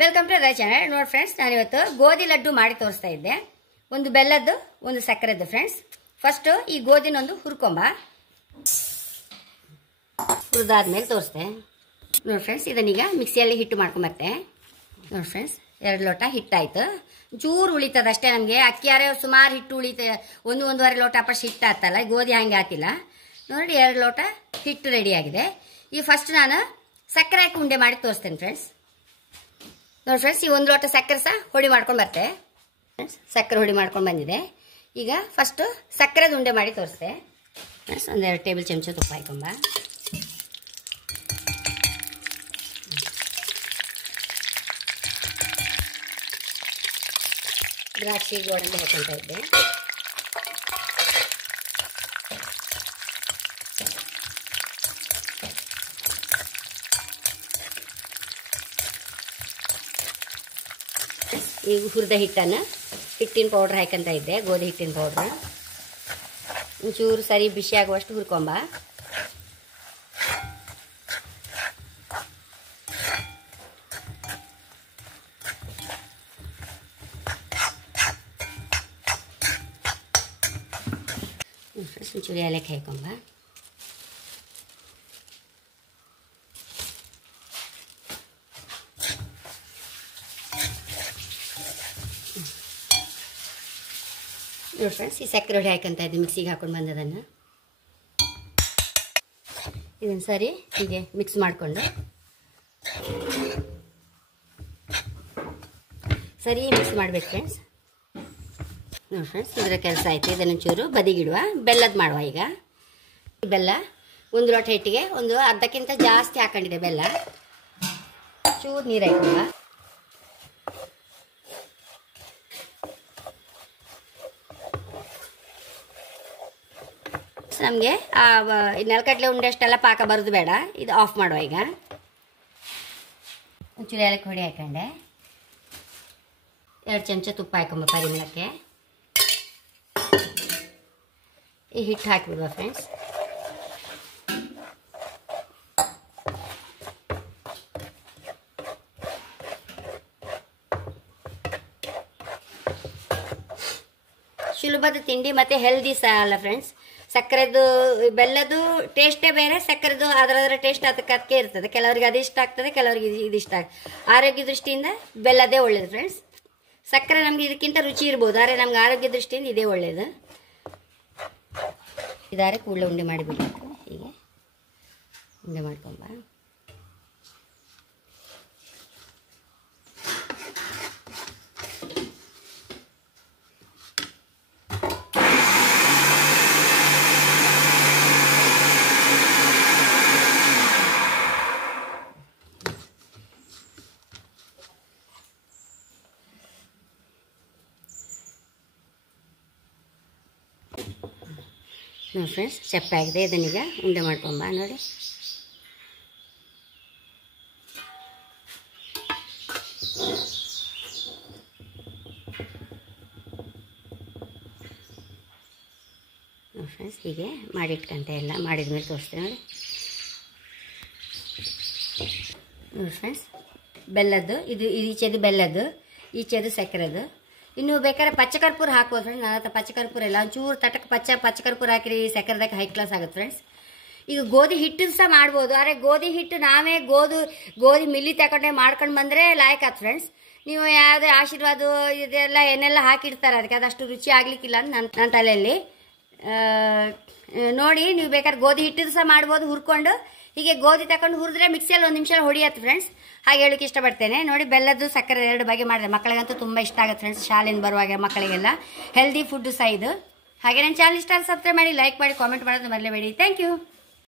Welcome to Rai channel. ನೋಡಿ friends, ನಾನಿವತ್ತು ಗೋಧಿ ಲಡ್ಡು ಮಾಡಿ ತೋರಿಸ್ತಾ ಇದ್ದೆ. ಒಂದು ಬೆಲ್ಲದ್ದು, ಒಂದು ಸಕ್ಕರೆದ್ದು. ಫ್ರೆಂಡ್ಸ್, ಫಸ್ಟ್ ಈ ಗೋಧಿನೊಂದು ಹುರ್ಕೊಂಬ. ಹುರಿದಾದ್ಮೇಲೆ ತೋರಿಸ್ದೆ. ನೋಡಿ ಫ್ರೆಂಡ್ಸ್, ಇದನ್ನೀಗ ಮಿಕ್ಸಿಯಲ್ಲಿ ಹಿಟ್ಟು ಮಾಡ್ಕೊಂಬರ್ತೆ. ನೋಡಿ ಫ್ರೆಂಡ್ಸ್, 2 ಲೋಟ ಹಿಟ್ಟಾಯ್ತು. ಚೂರು ಉಳಿತದ ಅಷ್ಟೇ. ನಮಗೆ ಅಕ್ಕಿಯಾರೆ ಸುಮಾರು ಹಿಟ್ಟು ಉಳಿತ, 1-1.5 ಲೋಟ ಅಪ್ಪಷ್ಟು ಹಿಟ್ಟು ಆತಲ್ಲ, ಗೋಧಿ ಹಂಗೆ ಆತಿಲ್ಲ. ನೋಡಿ 2 ಲೋಟ ಹಿಟ್ಟು ರೆಡಿಯಾಗಿದೆ. ಈಗ ಫಸ್ಟ್ ನಾನು ಸಕ್ಕರೆ ಹಾಕಿ ಉಂಡೆ ಮಾಡಿ ತೋರಿಸ್ತೇನೆ ಫ್ರೆಂಡ್ಸ್. ನೋಡಿ ಫ್ರೆಂಡ್ಸ್, ಈ 1 ಲೋಟ ಸಕ್ಕರೆ ಸಹ ಹೊಡಿ ಮಾಡ್ಕೊಂಡು ಬರ್ತೆ. ಸಕ್ಕರೆ ಹೊಡಿ ಮಾಡ್ಕೊಂಡು ಬಂದಿದೆ. ಈಗ ಫಸ್ಟು ಸಕ್ಕರೆದು ಉಂಡೆ ಮಾಡಿ ತೋರಿಸ್ತೆ ಫ್ರೆಂಡ್ಸ್. 1-2 ಟೇಬಲ್ ಚಮಚ ತುಪ್ಪ ಹಾಕೊಂಬ. ದ್ರಾಕ್ಷಿ ಗೋಡಂಬಿ ಹಾಕೊಳ್ತಾ ಇದ್ದೆ. ಈಗ ಹುರಿದ ಹಿಟ್ಟಿನ ಪೌಡ್ರ್ ಹಾಕಂತ ಇದ್ದೆ, ಗೋಧಿ ಹಿಟ್ಟಿನ ಪೌಡ್ರ್. ಒಂಚೂರು ಸರಿ ಬಿಸಿ ಆಗುವಷ್ಟು ಹುರ್ಕೊಂಬ. ಒಂಚೂರು ಏಲಕ್ಕಿ ಹಾಕೊಂಬ. ನೋಡಿ ಫ್ರೆಂಡ್ಸ್, ಈ ಸಕ್ಕರೆ ಹೊಡಿ ಹಾಕಂತ ಇದ್ದೆ, ಮಿಕ್ಸಿಗೆ ಹಾಕೊಂಡು ಬಂದದನ್ನು. ಇದನ್ನು ಸರಿ ಹೀಗೆ ಮಿಕ್ಸ್ ಮಾಡಿಕೊಂಡು ಸರಿ ಮಿಕ್ಸ್ ಮಾಡಬೇಕು ಫ್ರೆಂಡ್ಸ್. ನೋಡಿ ಫ್ರೆಂಡ್ಸ್, ಇದರ ಕೆಲಸ ಆಯಿತು. ಇದನ್ನೊಂಚೂರು ಬದಿಗಿಡುವ. ಬೆಲ್ಲದ ಮಾಡುವ. ಈಗ ಬೆಲ್ಲ 1 ಲೋಟ ಹಿಟ್ಟಿಗೆ ಒಂದು ಅರ್ಧಕ್ಕಿಂತ ಜಾಸ್ತಿ ಹಾಕೊಂಡಿದೆ ಬೆಲ್ಲ. ಚೂರು ನೀರು ಹಾಕೊಂಡ. ನಮಗೆ ನೆಲಕಡಲೆ ಉಂಡೆ ಅಷ್ಟೆಲ್ಲ ಪಾಕ ಬರೋದು ಬೇಡ. ಇದು ಆಫ್ ಮಾಡುವ. ಈಗ ಒಂಚೂರು ಏಲಕ್ಕಿ ಹೊಡಿ ಹಾಕೊಂಡೆ. 2 ಚಮಚ ತುಪ್ಪ ಹಾಕೊಂಬ ಪರಿಮಳಕ್ಕೆ. ಈ ಹಿಟ್ಟು ಹಾಕಿಬಿಡುವ ಫ್ರೆಂಡ್ಸ್. ಸುಲಭದ ತಿಂಡಿ ಮತ್ತು ಹೆಲ್ದಿ ಸಹ ಅಲ್ಲ ಫ್ರೆಂಡ್ಸ್. ಸಕ್ಕರೆದು ಬೆಲ್ಲದು ಟೇಸ್ಟೇ ಬೇರೆ, ಸಕ್ಕರೆದು ಅದರ ಟೇಸ್ಟ್ ಅದಕ್ಕೆ ಇರ್ತದೆ. ಕೆಲವರಿಗೆ ಅದು ಇಷ್ಟ ಆಗ್ತದೆ, ಕೆಲವರಿಗೆ ಇದು ಇಷ್ಟ ಆಗ್ತದೆ. ಆರೋಗ್ಯ ದೃಷ್ಟಿಯಿಂದ ಬೆಲ್ಲದೇ ಒಳ್ಳೇದು ಫ್ರೆಂಡ್ಸ್. ಸಕ್ಕರೆ ನಮ್ಗೆ ಇದಕ್ಕಿಂತ ರುಚಿ ಇರ್ಬೋದು, ಆದರೆ ನಮ್ಗೆ ಆರೋಗ್ಯ ದೃಷ್ಟಿಯಿಂದ ಇದೇ ಒಳ್ಳೇದು. ಇದಾರೆ ಕೂಡಲೇ ಉಂಡೆ ಮಾಡಿಬಿಡ್ಬೇಕು. ಹೀಗೆ ಉಂಡೆ ಮಾಡ್ಕೊಂಬ. ನೋಡಿ ಫ್ರೆಂಡ್ಸ್, ಚಪ್ಪಾಗಿದೆ. ಇದನ್ನೀಗ ಉಂಡೆ ಮಾಡ್ಕೊಂಬ. ನೋಡಿ ಫ್ರೆಂಡ್ಸ್, ಹೀಗೆ ಮಾಡಿಟ್ಕಂತ ಎಲ್ಲ ಮಾಡಿದ್ಮೇಲೆ ತೋರಿಸ್ತೇವೆ. ನೋಡಿ ಫ್ರೆಂಡ್ಸ್, ಬೆಲ್ಲದ್ದು ಇದು ಈಚೆದು ಬೆಲ್ಲದ್ದು, ಈಚೆದು ಸಕ್ಕರೆದು. ಇನ್ನು ಬೇಕಾದ್ರೆ ಪಚ್ಚಕರ್ಪೂರ ಹಾಕ್ಬೋದು ಫ್ರೆಂಡ್ಸ್. ನನ್ನ ಹತ್ರ ಪಚ್ಚಕರ್ಪೂರ ಇಲ್ಲ. ಒಂಚೂರು ತಟಕ್ಕೆ ಪಚ್ಚಕರ್ಪೂರ ಹಾಕಿರಿ, ಸಕ್ಕರೆದಾಗ ಹೈ ಕ್ಲಾಸ್ ಆಗುತ್ತೆ ಫ್ರೆಂಡ್ಸ್. ಈಗ ಗೋಧಿ ಹಿಟ್ಟು ಸಹ ಮಾಡ್ಬೋದು, ಆದರೆ ಗೋಧಿ ಹಿಟ್ಟು ನಾವೇ ಗೋಧಿ ಮಿಲ್ಲಿ ತಗೊಂಡೆ ಮಾಡ್ಕೊಂಡು ಬಂದರೆ ಲಾಯಕ್ ಆಯ್ತು ಫ್ರೆಂಡ್ಸ್. ನೀವು ಯಾವುದೇ ಆಶೀರ್ವಾದ ಇದೆಲ್ಲ ಏನೆಲ್ಲ ಹಾಕಿಡ್ತಾರೆ, ಅದಕ್ಕೆ ಅದಷ್ಟು ರುಚಿ ಆಗಲಿಕ್ಕಿಲ್ಲ ಅಂತ ನನ್ನ ತಲೆಯಲ್ಲಿ. ನೋಡಿ, ನೀವು ಬೇಕಾದ್ರೆ ಗೋಧಿ ಹಿಟ್ಟು ಸಹ ಮಾಡ್ಬೋದು ಹುರ್ಕೊಂಡು. ಹೀಗೆ ಗೋಧಿ ತಗೊಂಡು ಹುರಿದ್ರೆ ಮಿಕ್ಸಿಯಲ್ಲಿ 1 ನಿಮಿಷ ಹೊಡಿಯತ್ತೆ ಫ್ರೆಂಡ್ಸ್. ಹಾಗೆ ಹೇಳೋಕೆ ಇಷ್ಟಪಡ್ತೇನೆ. ನೋಡಿ, ಬೆಲ್ಲದ್ದು ಸಕ್ಕರೆ 2 ಬಗೆ ಮಾಡಿದೆ. ಮಕ್ಕಳಿಗಂತೂ ತುಂಬ ಇಷ್ಟ ಆಗುತ್ತೆ ಫ್ರೆಂಡ್ಸ್. ಶಾಲೆಯಿಂದ ಬರುವಾಗ ಮಕ್ಕಳಿಗೆಲ್ಲ ಹೆಲ್ದಿ ಫುಡ್ ಸಹ ಇದು. ಹಾಗೆ ನನ್ನ ಚಾನಲ್ ಇಷ್ಟ ಸಬ್ಸ್ಕ್ರೈಬ್ ಮಾಡಿ, ಲೈಕ್ ಮಾಡಿ, ಕಾಮೆಂಟ್ ಮಾಡೋದು ಮರಲೇಬೇಡಿ. Thank you.